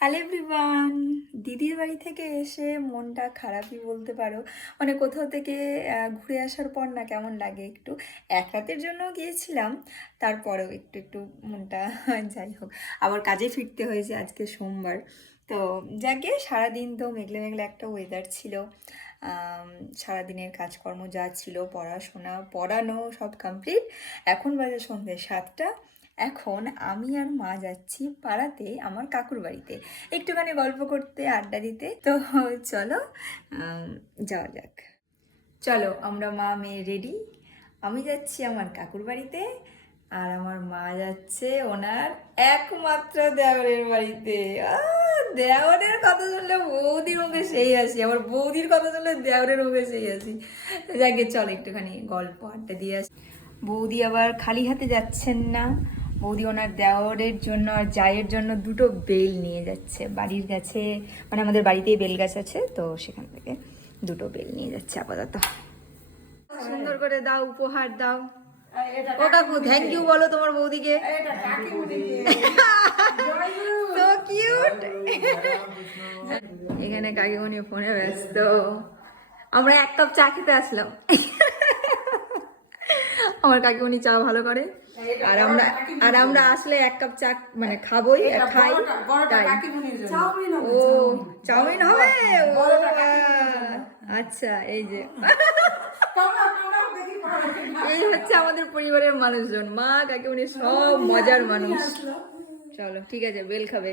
Hello everyone. দিদির বাড়ি থেকে এসে মনটা খারাপই বলতে পারো। মানে কোথাও থেকে ঘুরে আসার পর না কেমন লাগে একটু। এক রাতের জন্য গিয়েছিলাম, তারপরেও একটু একটু মনটা যাই হোক, আবার কাজে ফিরতে হয়েছে আজকে সোমবার। তো যাকে সারাদিন তো মেঘলে মেঘলে একটা ওয়েদার ছিল। সারাদিনের কাজকর্ম যা ছিল, পড়াশোনা পড়ানো সব কমপ্লিট। এখন বাজে সন্ধ্যে 7টা। এখন আমি আর মা যাচ্ছি পাড়াতে আমার কাকুর বাড়িতে একটুখানি গল্প করতে, আড্ডা দিতে। তো চলো যাওয়া যাক। চলো, আমরা মা মেয়ে রেডি। আমি যাচ্ছি আমার কাকুর বাড়িতে, আর আমার মা যাচ্ছে ওনার একমাত্র দেওরের বাড়িতে। দেওরের কথা শুনলে বৌদির মুখে সেই আসি, আমার বৌদির কথা শুনলে দেওরের মুখে সেই আসি। যাকে চলো একটুখানি গল্প আড্ডা দিয়ে আসি। বৌদি আবার খালি হাতে যাচ্ছেন না। বৌদি ওনার দেওরের জন্য আর জায়ের জন্য দুটো বেল নিয়ে যাচ্ছে বাড়ির কাছে। মানে আমাদের বাড়িতেই বেল গাছ আছে, তো সেখান থেকে দুটো বেল নিয়ে যাচ্ছে আপাতত। সুন্দর করে দাও, উপহার দাও। ও কাকু, থ্যাংক ইউ বলো তোমার বৌদিকে। তো কিউট। এখানে কাকিমণি ফোনে ব্যস্ত, আমরা এক কাপ চা খেতে আসলাম। আমার কাকিমণি চা ভালো করে, আর আমরা আসলে এক কাপ চা মানে খাবোই, খাই। তাই ও চাউমিন হবে। ও আচ্ছা, এই যে এই হচ্ছে আমাদের পরিবারের মানুষজন, মা কাকিমণি সব মজার মানুষ। চলো ঠিক আছে, বেল খাবে।